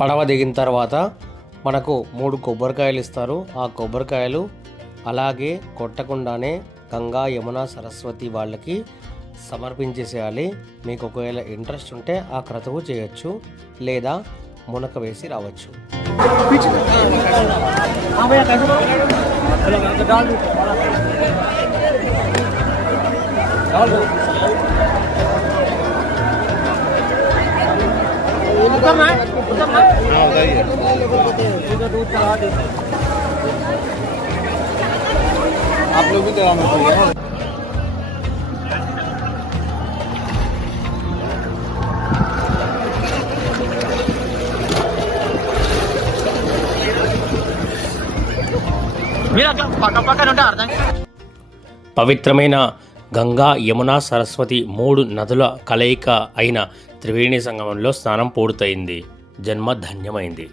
పడవ దిగిన తర్వాత మనకు మూడు కొబ్బరికాయలు ఇస్తారు. ఆ కొబ్బరికాయలు అలాగే కొట్టకుండానే గంగా యమున సరస్వతి వాళ్ళకి సమర్పించేసేయాలి. మీకు ఒకవేళ ఇంట్రెస్ట్ ఉంటే ఆ క్రతువు చేయొచ్చు లేదా మునక వేసి రావచ్చు. आप लोग भी कराना पड़ेगा మీరు అట్లా పక్క పక్కన ఉంటే అర్థం పవిత్రమైన గంగా యమున సరస్వతి మూడు నదుల కలయిక అయిన త్రివేణి సంగమంలో స్నానం పూర్తయింది. జన్మ ధన్యమైంది.